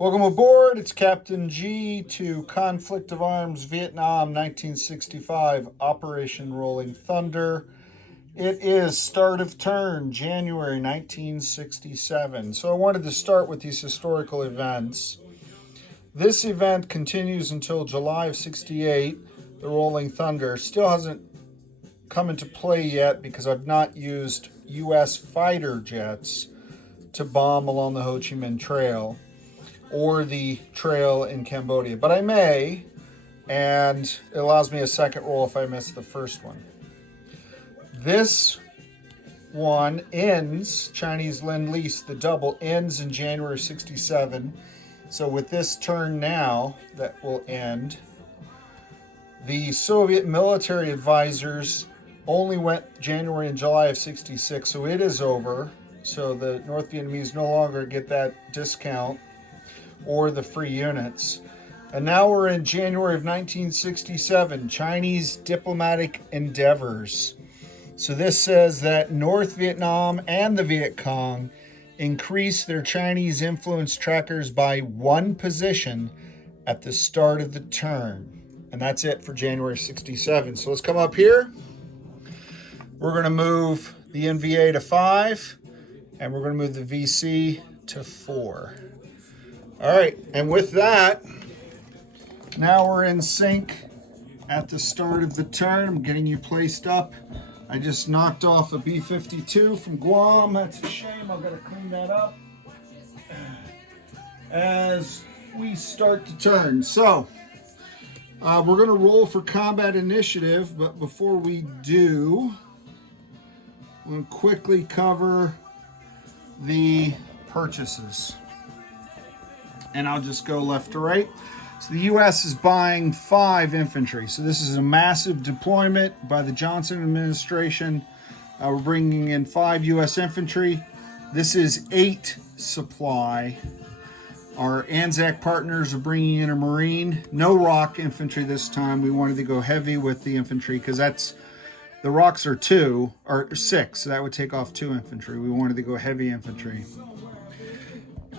Welcome aboard. It's Captain G to Conflict of Arms, Vietnam, 1965, Operation Rolling Thunder. It is start of turn, January 1967. So I wanted to start with these historical events. This event continues until July of 68. The Rolling Thunder still hasn't come into play yet because I've not used U.S. fighter jets to bomb along the Ho Chi Minh Trail or the trail in Cambodia, but I may, and it allows me a second roll if I miss the first one. This one ends, Chinese Lend-Lease, the double ends in January 67. So with this turn now, that will end. The Soviet military advisors only went January and July of 66, so it is over. So the North Vietnamese no longer get that discount or the free units. And now we're in January of 1967, Chinese diplomatic endeavors. So this says that North Vietnam and the Viet Cong increased their Chinese influence trackers by 1 position at the start of the turn. And that's it for January 67. So let's come up here. We're going to move the NVA to 5, and we're going to move the VC to 4. All right, and with that, now we're in sync at the start of the turn. I'm getting you placed up. I just knocked off a B-52 from Guam. That's a shame. I've got to clean that up as we start to turn. So we're going to roll for combat initiative, but before we do, I'm going to quickly cover the purchases. And I'll just go left to right. So the U.S. is buying 5 infantry. So this is a massive deployment by the Johnson administration. We're bringing in 5 U.S. infantry. This is 8 supply. Our ANZAC partners are bringing in a Marine. No ROC infantry this time. We wanted to go heavy with the infantry because the ROCs are 2 or 6. So that would take off 2 infantry. We wanted to go heavy infantry.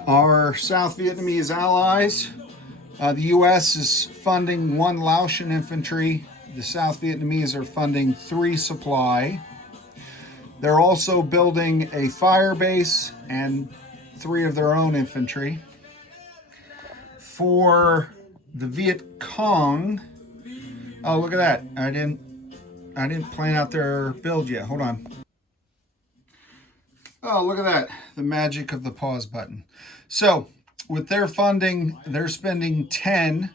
Our South Vietnamese allies, the U.S. is funding 1 Laotian infantry. The South Vietnamese are funding 3 supply. They're also building a fire base and 3 of their own infantry. For the Viet Cong, oh, look at that. I didn't plan out their build yet. Hold on. Oh, look at that. The magic of the pause button. So with their funding, they're spending 10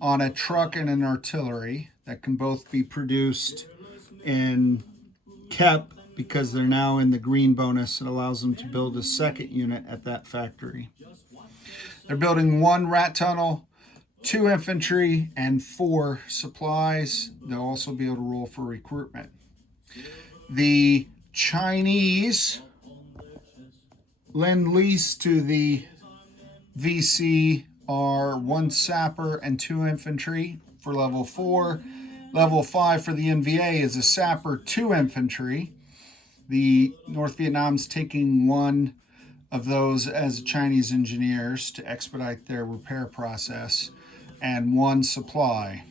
on a truck and an artillery that can both be produced in KEP because they're now in the green bonus. It allows them to build a second unit at that factory. They're building 1 rat tunnel, 2 infantry, and 4 supplies. They'll also be able to roll for recruitment. The Chinese Lend-Lease to the VC are 1 sapper and 2 infantry for level 4. Level 5 for the NVA is a sapper, 2 infantry. The North Vietnam's taking 1 of those as Chinese engineers to expedite their repair process, and 1 supply.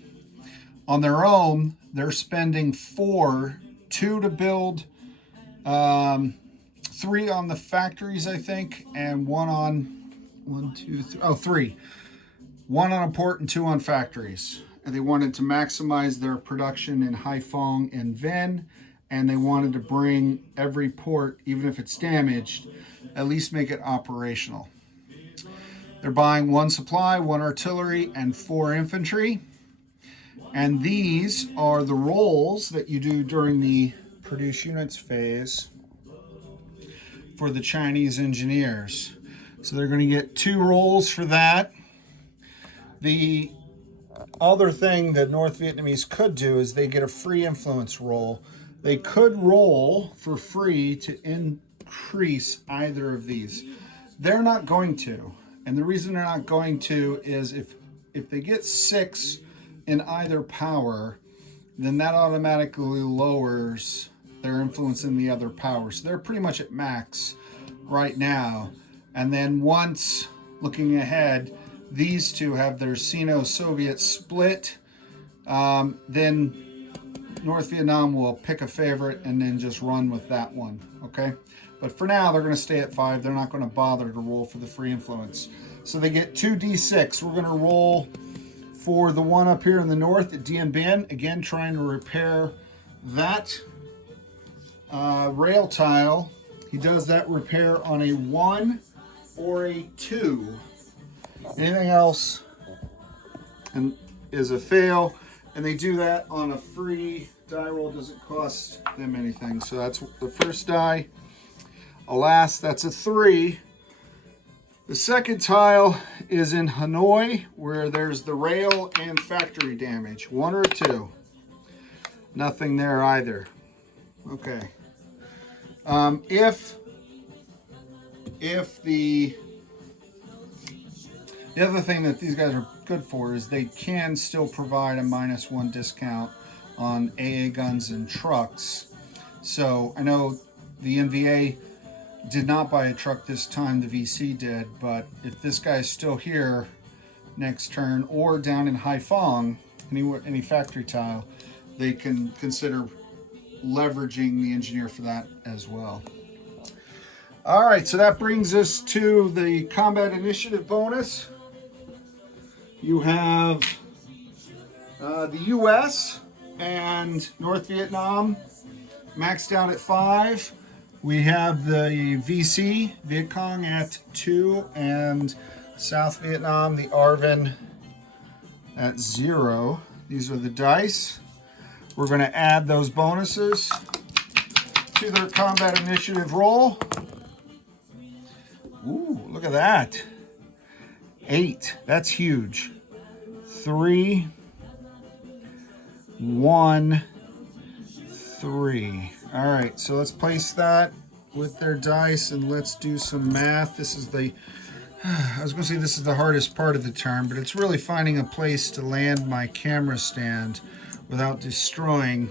On their own, they're spending 4, 2 to build 3 on the factories, I think, and 1 on 3. 1 on a port and 2 on factories. And they wanted to maximize their production in Haiphong and Vinh, and they wanted to bring every port, even if it's damaged, at least make it operational. They're buying 1 supply, 1 artillery, and 4 infantry. And these are the rolls that you do during the produce units phase for the Chinese engineers. So they're going to get 2 rolls for that. The other thing that North Vietnamese could do is they get a free influence roll. They could roll for free to increase either of these. They're not going to. And the reason they're not going to is if they get 6 in either power, then that automatically lowers their influence in the other power. So they're pretty much at max right now. And then once looking ahead, these two have their Sino-Soviet split. Then North Vietnam will pick a favorite and then just run with that one, okay? But for now, they're going to stay at 5. They're not going to bother to roll for the free influence. So they get 2d6. We're going to roll for the one up here in the north at Dien Bien. Again, trying to repair that rail tile. He does that repair on a 1 or a 2. Anything else and is a fail. And they do that on a free die roll. Doesn't cost them anything. So that's the first die. Alas, that's a 3. The second tile is in Hanoi, where there's the rail and factory damage. 1 or 2. Nothing there either. Okay. If the other thing that these guys are good for is they can still provide a -1 discount on AA guns and trucks. So I know the NVA did not buy a truck this time, the VC did, but if this guy's still here next turn or down in Haiphong, any factory tile, they can consider leveraging the engineer for that as well. All right, so that brings us to the combat initiative bonus. You have the US and North Vietnam maxed out at 5. We have the VC, Viet Cong, at 2, and South Vietnam, the ARVN, at 0. These are the dice. We're going to add those bonuses to their combat initiative roll. Ooh, look at that. 8. That's huge. 3, 1, 3. All right, so let's place that with their dice and let's do some math. This is the, I was going to say this is the hardest part of the turn, but it's really finding a place to land my camera stand without destroying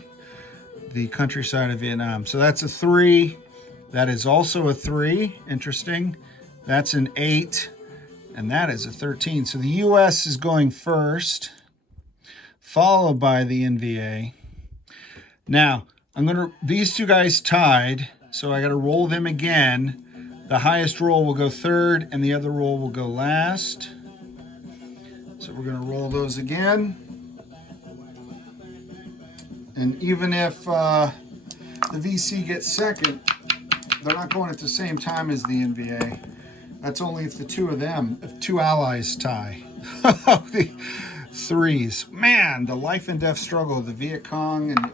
the countryside of Vietnam. So that's a 3. That is also a 3. Interesting. That's an 8. And that is a 13. So the US is going first, followed by the NVA. Now, these two guys tied, so I got to roll them again. The highest roll will go third, and the other roll will go last. So we're going to roll those again. And even if the VC gets second, they're not going at the same time as the NVA. That's only if the if two allies tie. The 3s. Man, the life and death struggle of the Viet Cong and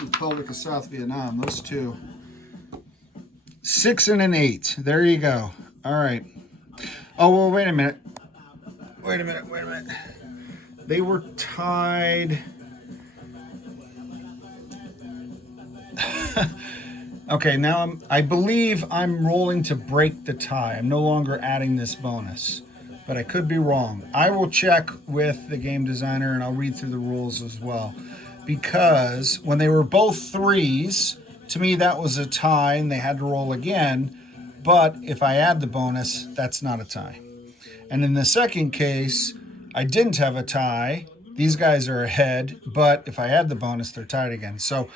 Republic of South Vietnam, those two. 6 and an 8. There you go. All right. Oh, well, wait a minute. Wait a minute. They were tied. Okay, now I believe I'm rolling to break the tie. I'm no longer adding this bonus, but I could be wrong. I will check with the game designer and I'll read through the rules as well. Because when they were both 3s, to me that was a tie and they had to roll again. But if I add the bonus, that's not a tie. And in the second case, I didn't have a tie. These guys are ahead, but if I add the bonus, they're tied again. So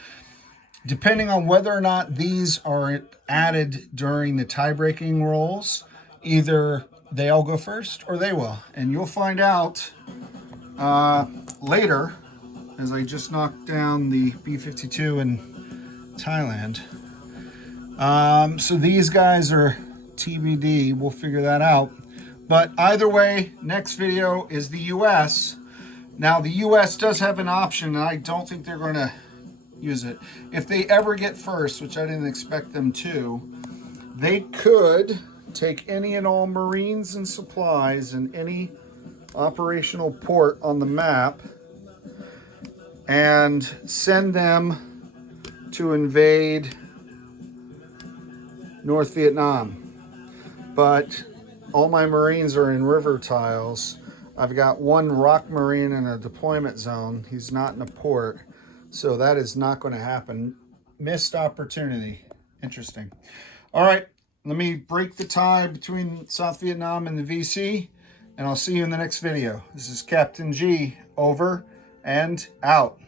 depending on whether or not these are added during the tie-breaking rolls, either they all go first or they will. And you'll find out later, as I just knocked down the B-52 in Thailand. So these guys are TBD. We'll figure that out. But either way, next video is the US. Now, the US does have an option, and I don't think they're going to use it. If they ever get first, which I didn't expect them to, they could take any and all Marines and supplies in any operational port on the map and send them to invade North Vietnam. But all my Marines are in river tiles. I've got 1 rock Marine in a deployment zone. He's not in a port. So that is not going to happen. Missed opportunity. Interesting. All right. let me break the tie between South Vietnam and the VC, and I'll see you in the next video. This is Captain G, over and out.